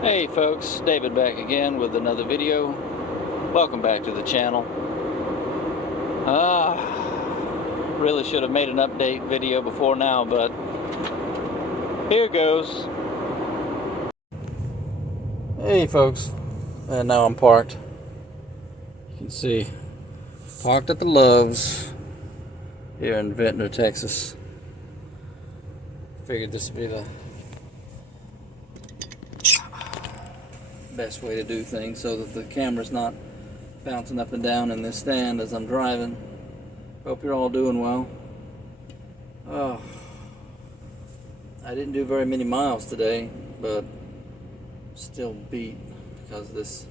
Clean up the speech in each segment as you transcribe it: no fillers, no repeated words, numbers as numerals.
Hey folks, David back again with another video. Welcome back to the channel. Really should have made an update video before now, but here goes. Hey folks, and now I'm parked. You can see, parked at the Loves here in Ventnor, Texas. Figured this would be the best way to do things so that the camera's not bouncing up and down in this stand as I'm driving. Hope you're all doing well. I didn't do very many miles today, but still beat because this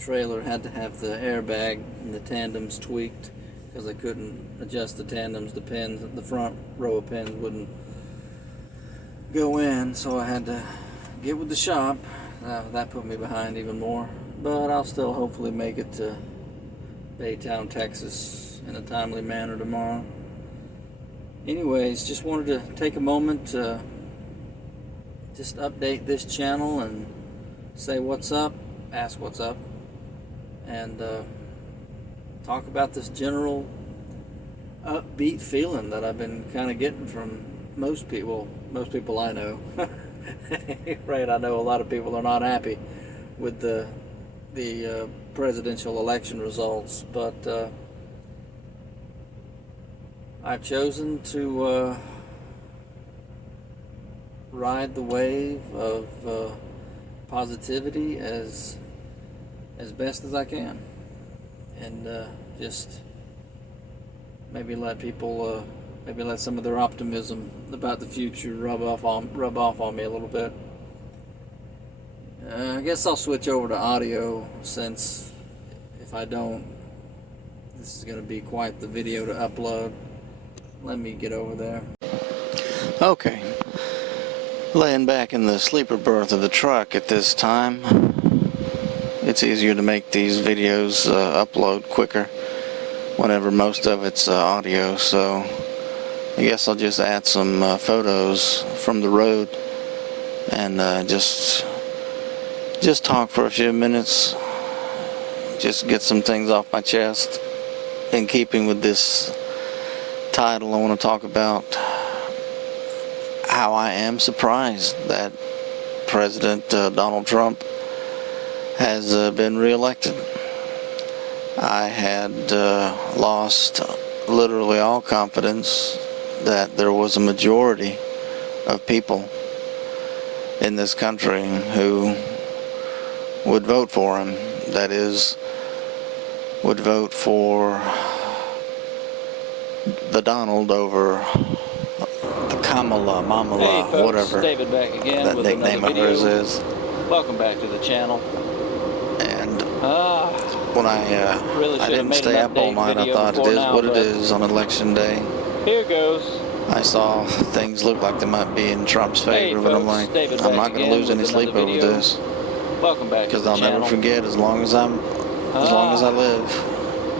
trailer had to have the airbag and the tandems tweaked because I couldn't adjust the tandems. The pins, the front row of pins wouldn't go in, so I had to get with the shop. That put me behind even more, but I'll still hopefully make it to Baytown, Texas in a timely manner tomorrow. Anyways, just wanted to take a moment to just update this channel and say what's up, ask what's up, and talk about this general upbeat feeling that I've been kind of getting from most people I know. Right, I know a lot of people are not happy with the presidential election results, but I've chosen to ride the wave of positivity as best as I can, and just maybe let people maybe let some of their optimism about the future rub off on me a little bit. I guess I'll switch over to audio, since if I don't, this is going to be quite the video to upload. Let me get over there. Okay, laying back in the sleeper berth of the truck at this time. It's easier to make these videos upload quicker whenever most of it's audio, so I guess I'll just add some photos from the road and just talk for a few minutes, just get some things off my chest. In keeping with this title, I want to talk about how I am surprised that President Donald Trump has been reelected. I had lost literally all confidence that there was a majority of people in this country who would vote for him. That is, would vote for the Donald over the Kamala, Mamala, hey folks, whatever David back again that with nickname of hers is. Welcome back to the channel. And when really I didn't stay up all night, I thought it is what it is on election day. Here goes. I saw things look like they might be in Trump's favor, but I'm like, I'm not going to lose any sleep over this. Welcome back to the because I'll never forget, as long as I live,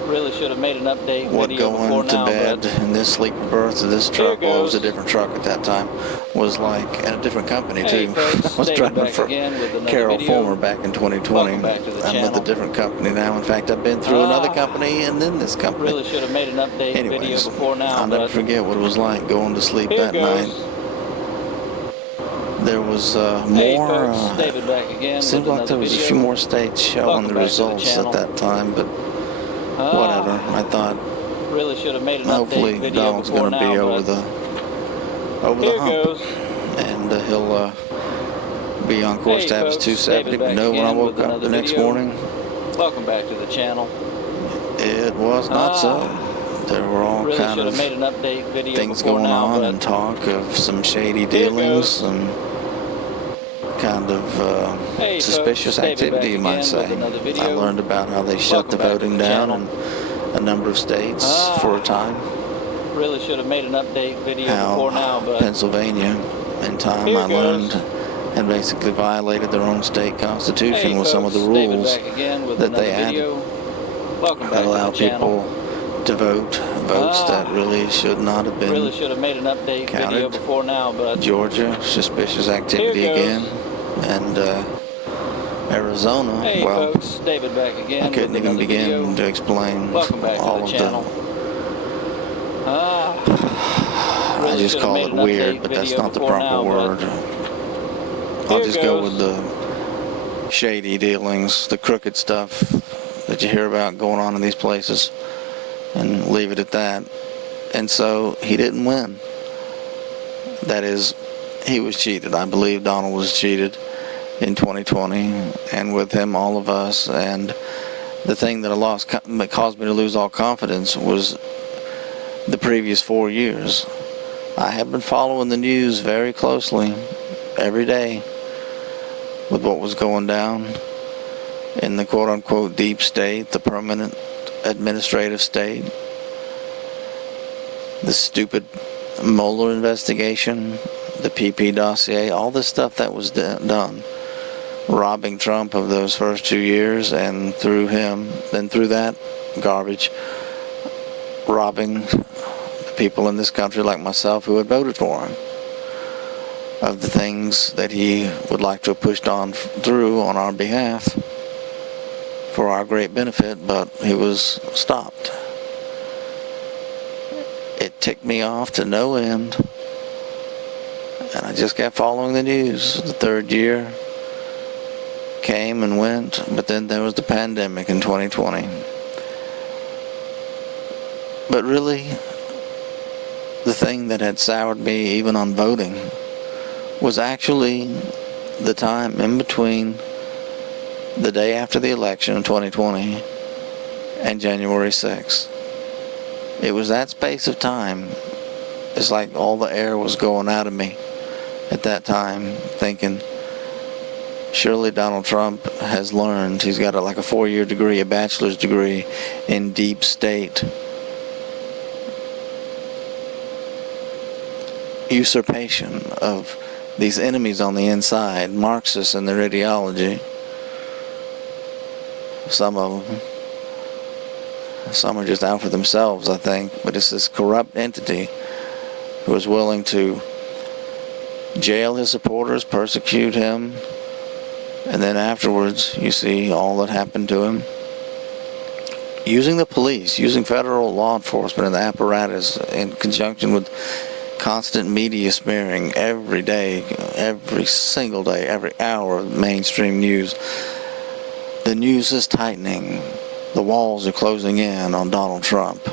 really should have made an update what video going to bed in this sleeper berth of this truck, well, it was a different truck at that time, was like, and a different company too. I was driving for Carol Fulmer back in 2020. I'm with a different company now. In fact, I've been through another company and then this company. Really should have made an update video before now. I'll never forget what it was like going to sleep that night. There was more, seemed like there was a few more states showing the results at that time, but whatever. I thought really should have made an hopefully Donald's going to be over the hump, and he'll be on course to have his 270. But no, when I woke up the next morning, welcome back to the channel. It was not so. There were all kind of things going on and talk of some shady dealings and kind of suspicious activity, you might say. I learned about how they shut the voting down in a number of states for a time. Really should have made an update video before now, but Pennsylvania, in time, I learned, had basically violated their own state constitution with some of the rules that they added that allow people to vote votes that really should not have been made an update counted. Video before now, but Georgia, suspicious activity again, and Arizona. Hey well, folks, David back again. I couldn't with even another begin video. to explain Welcome back all to the of channel. I Really just call it weird, but that's not the proper word. I'll just go with the shady dealings, the crooked stuff that you hear about going on in these places, and leave it at that. And so he didn't win. That is, he was cheated. I believe Donald was cheated in 2020, and with him, all of us. And the thing that caused me to lose all confidence was the previous 4 years. I have been following the news very closely every day with what was going down in the quote-unquote deep state, the permanent administrative state, the stupid Mueller investigation, the PP dossier, all this stuff that was done, robbing Trump of those first 2 years, and through him, then through that garbage, robbing the people in this country like myself who had voted for him of the things that he would like to have pushed on through on our behalf for our great benefit, but he was stopped. It ticked me off to no end, and I just kept following the news. The third year came and went, but then there was the pandemic in 2020. But really, the thing that had soured me even on voting was actually the time in between the day after the election in 2020 and January 6th. It was that space of time. It's like all the air was going out of me at that time, thinking, surely Donald Trump has learned. He's got like a 4-year degree, a bachelor's degree in deep state usurpation of these enemies on the inside, Marxists and their ideology. Some of them. Some are just out for themselves, I think. But it's this corrupt entity who is willing to jail his supporters, persecute him, and then afterwards you see all that happened to him. Using the police, using federal law enforcement and the apparatus in conjunction with constant media smearing every day, every single day, every hour of mainstream news. The news is tightening. The walls are closing in on Donald Trump.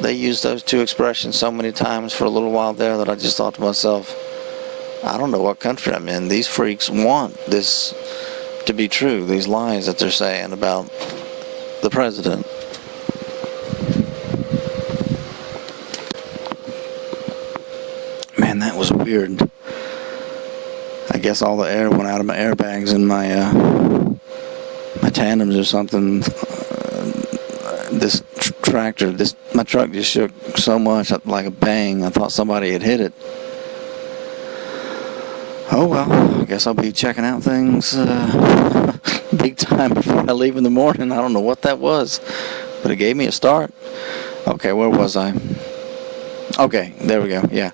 They used those two expressions so many times for a little while there that I just thought to myself, I don't know what country I'm in. These freaks want this to be true, these lies that they're saying about the president. Man, that was weird. I guess all the air went out of my airbags in my my tandems or something. This tractor, my truck just shook so much, like a bang. I thought somebody had hit it. Oh well, I guess I'll be checking out things big time before I leave in the morning. I don't know what that was, but it gave me a start. Okay, where was I? Okay, there we go. Yeah.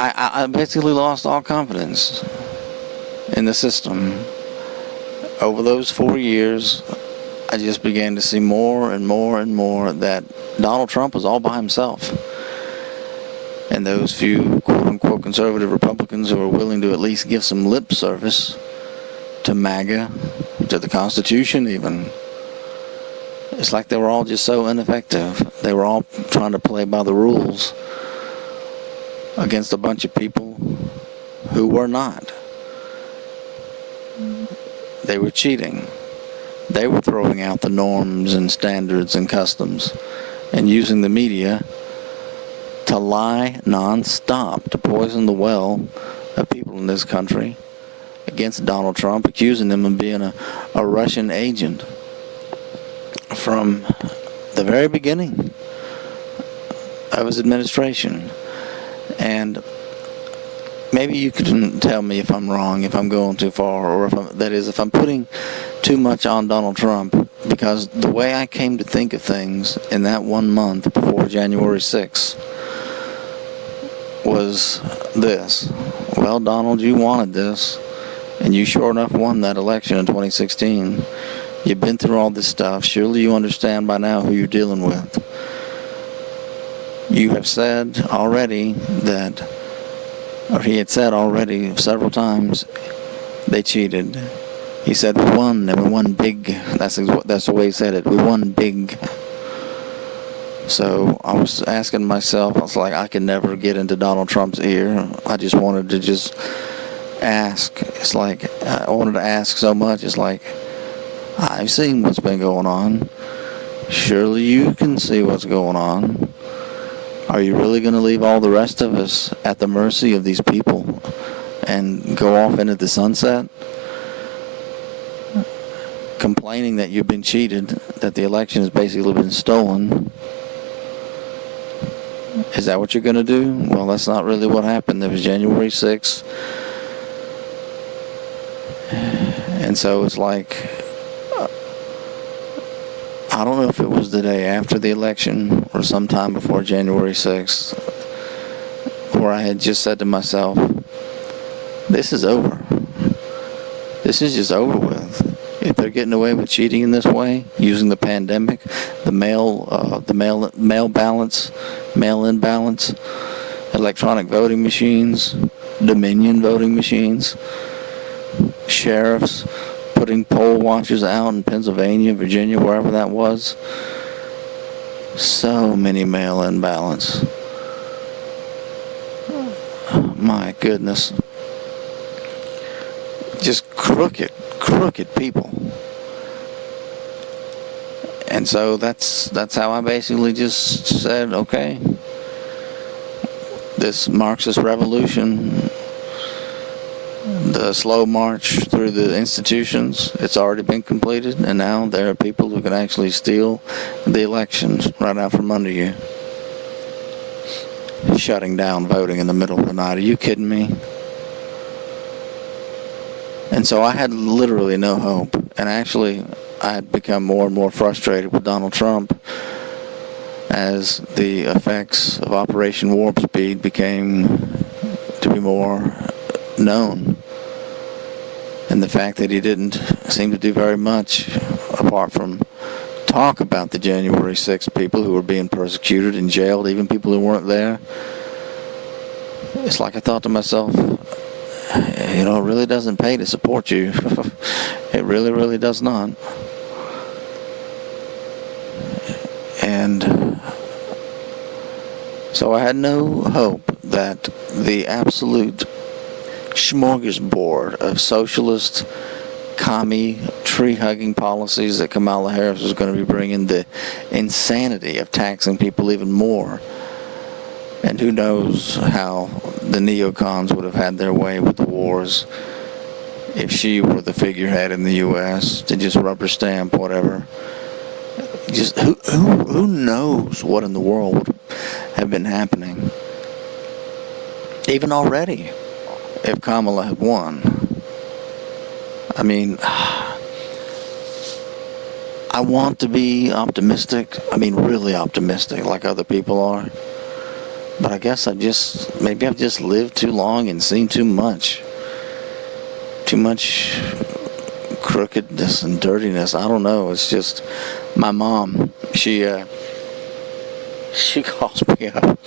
I basically lost all confidence in the system. Over those 4 years, I just began to see more and more and more that Donald Trump was all by himself. And those few quote-unquote conservative Republicans who were willing to at least give some lip service to MAGA, to the Constitution even, it's like they were all just so ineffective. They were all trying to play by the rules against a bunch of people who were not. They were cheating. They were throwing out the norms and standards and customs and using the media to lie non-stop, to poison the well of people in this country against Donald Trump, accusing him of being a Russian agent from the very beginning of his administration. And maybe you can tell me if I'm wrong, if I'm going too far, or if I'm putting too much on Donald Trump, because the way I came to think of things in that 1 month before January 6th was this. Well, Donald, you wanted this. And you sure enough won that election in 2016. You've been through all this stuff. Surely you understand by now who you're dealing with. You have said already that, or he had said already several times, they cheated. He said, we won, and we won big. That's the way he said it. We won big. So I was asking myself, I was like, I could never get into Donald Trump's ear. I just wanted to just ask. It's like, I wanted to ask so much. It's like, I've seen what's been going on. Surely you can see what's going on. Are you really going to leave all the rest of us at the mercy of these people and go off into the sunset? Complaining that you've been cheated, that the election has basically been stolen. Is that what you're going to do? Well, that's not really what happened. There was January 6th. And so it's like, I don't know if it was the day after the election or sometime before January 6th, where I had just said to myself, this is over. This is just over with. If they're getting away with cheating in this way, using the pandemic, the mail-in ballots, electronic voting machines, Dominion voting machines, sheriffs putting poll watchers out in Pennsylvania, Virginia, wherever that was. So many mail-in ballots. My goodness. Just crooked people. And so that's how I basically just said, okay, this Marxist revolution, the slow march through the institutions, it's already been completed, and now there are people who can actually steal the elections right out from under you. Shutting down voting in the middle of the night. Are you kidding me? And so I had literally no hope. And actually, I had become more and more frustrated with Donald Trump as the effects of Operation Warp Speed became to be more known. And the fact that he didn't seem to do very much apart from talk about the January 6th people who were being persecuted and jailed, even people who weren't there. It's like I thought to myself, you know, it really doesn't pay to support you. It really, really does not. And so I had no hope that the absolute smorgasbord of socialist, commie, tree-hugging policies that Kamala Harris was going to be bringing, the insanity of taxing people even more. And who knows how the neocons would have had their way with the wars if she were the figurehead in the U.S. to just rubber stamp whatever. Just who knows what in the world would have been happening, even already, if Kamala had won. I mean, I want to be optimistic. I mean, really optimistic, like other people are. But I guess maybe I've just lived too long and seen too much. Too much crookedness and dirtiness. I don't know. It's just my mom. She calls me up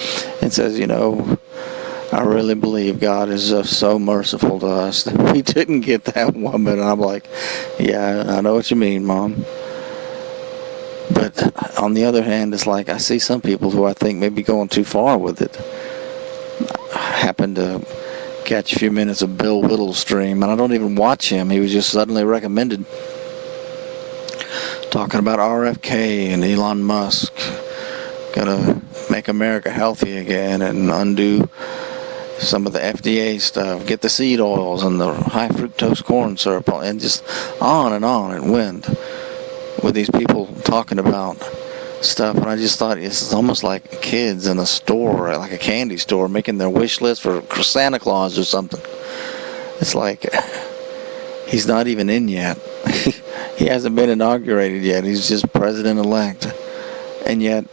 and says, you know, I really believe God is just so merciful to us that we didn't get that woman. And I'm like, yeah, I know what you mean, Mom. But on the other hand, it's like I see some people who I think may be going too far with it. I happened to catch a few minutes of Bill Whittle's stream, and I don't even watch him. He was just suddenly recommended, talking about RFK and Elon Musk gonna make America healthy again and undo some of the FDA stuff, get the seed oils and the high fructose corn syrup, and just on it went with these people talking about stuff. And I just thought it's almost like kids in a store, like a candy store, making their wish list for Santa Claus or something. It's like he's not even in yet. He hasn't been inaugurated yet. He's just president-elect. And yet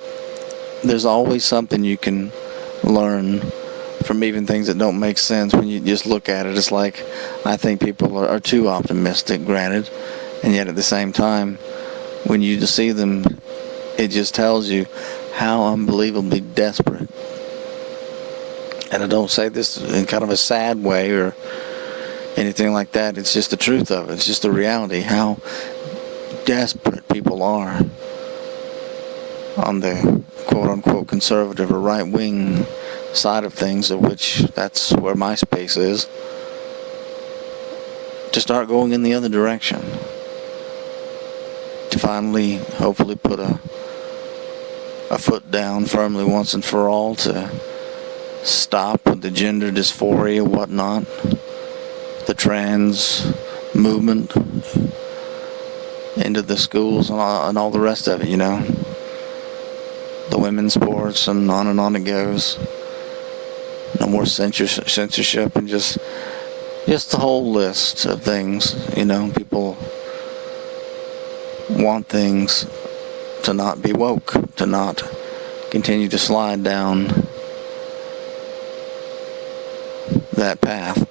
there's always something you can learn from even things that don't make sense. When you just look at it, it's like, I think people are too optimistic, granted, and yet at the same time, when you just see them, it just tells you how unbelievably desperate. And I don't say this in kind of a sad way or anything like that. It's just the truth of it. It's just the reality, how desperate people are on the quote-unquote conservative or right-wing side of things, of which that's where my space is, to start going in the other direction. To finally, hopefully, put a foot down firmly once and for all, to stop with the gender dysphoria, whatnot, the trans movement into the schools and all the rest of it, the women's sports, and on it goes. No more censorship, and just the whole list of things. People want things to not be woke, to not continue to slide down that path.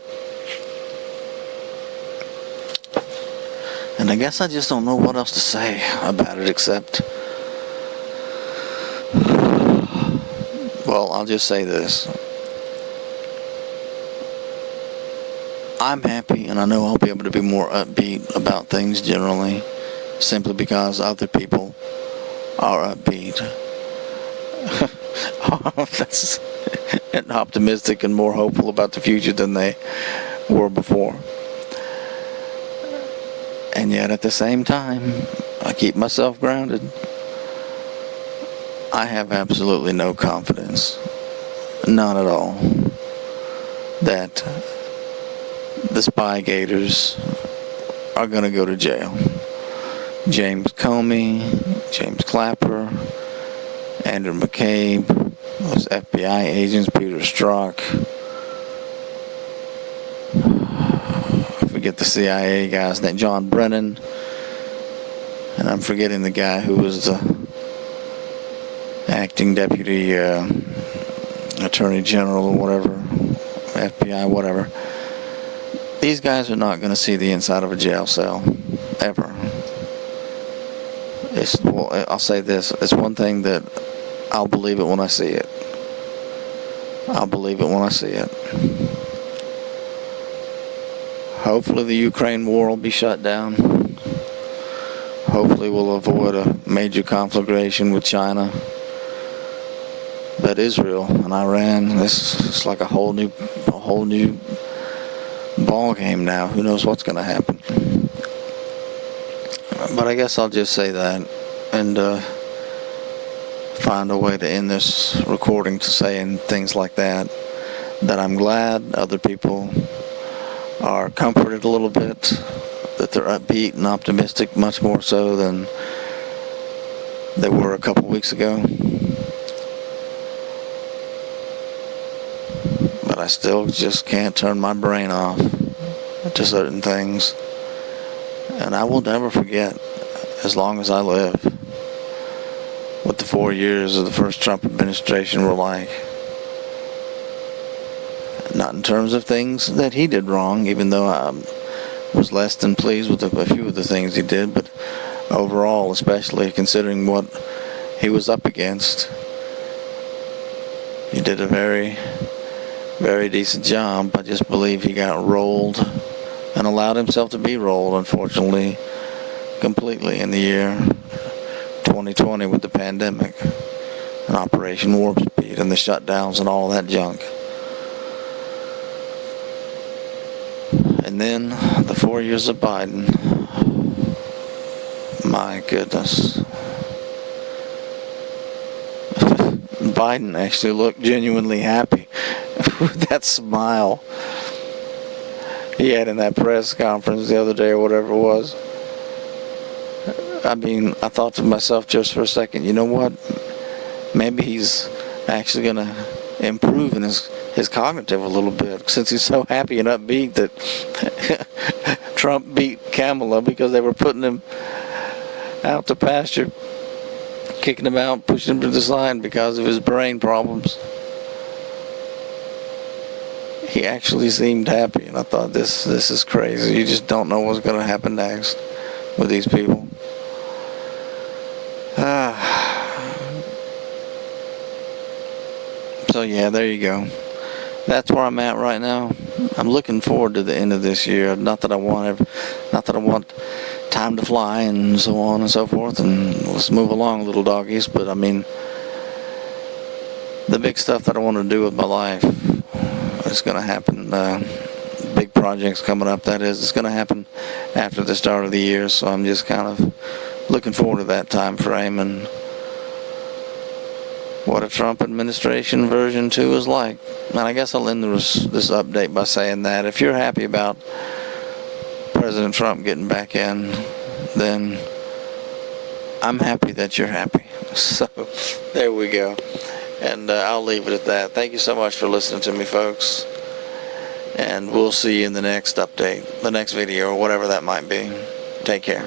And I guess I just don't know what else to say about it, except, well, I'll just say this. I'm happy, and I know I'll be able to be more upbeat about things generally, simply because other people are upbeat. That's optimistic and more hopeful about the future than they were before. And yet at the same time, I keep myself grounded. I have absolutely no confidence, none at all, that the Spygators are going to go to jail. James Comey, James Clapper, Andrew McCabe, those FBI agents, Peter Strzok, I forget the CIA guy's name, John Brennan, and I'm forgetting the guy who was the acting deputy attorney general or whatever, FBI, whatever. These guys are not going to see the inside of a jail cell, ever. Well, I'll say this. It's one thing that I'll believe it when I see it. I'll believe it when I see it. Hopefully the Ukraine war will be shut down. Hopefully we'll avoid a major conflagration with China. But Israel and Iran, this is like a whole new ball game now. Who knows what's going to happen? But I guess I'll just say that and find a way to end this recording to saying things like that. That I'm glad other people are comforted a little bit, that they're upbeat and optimistic, much more so than they were a couple weeks ago. But I still just can't turn my brain off to certain things. And I will never forget, as long as I live, what the 4 years of the first Trump administration were like. Not in terms of things that he did wrong, even though I was less than pleased with a few of the things he did, but overall, especially considering what he was up against, he did a very, very decent job. I just believe he got rolled and allowed himself to be rolled, unfortunately, completely in the year 2020 with the pandemic and Operation Warp Speed and the shutdowns and all that junk. And then the 4 years of Biden, my goodness. Biden actually looked genuinely happy with that smile he had in that press conference the other day or whatever it was. I mean, I thought to myself just for a second, you know what? Maybe he's actually going to improve in his cognitive a little bit, since he's so happy and upbeat that Trump beat Kamala because they were putting him out to pasture, kicking him out, pushing him to the side because of his brain problems. he actually seemed happy, and I thought, this is crazy. You just don't know what's going to happen next with these people. So yeah, there you go. That's where I'm at right now. I'm looking forward to the end of this year. Not that I want time to fly and so on and so forth, and let's move along, little doggies. But I mean, the big stuff that I want to do with my life is going to happen. Big projects coming up, that is. It's going to happen after the start of the year, so I'm just kind of looking forward to that time frame and what a Trump administration version 2 is like. And I guess I'll end this update by saying that if you're happy about President Trump getting back in, then I'm happy that you're happy. So there we go. And I'll leave it at that. Thank you so much for listening to me, folks. And we'll see you in the next update, the next video, or whatever that might be. Take care.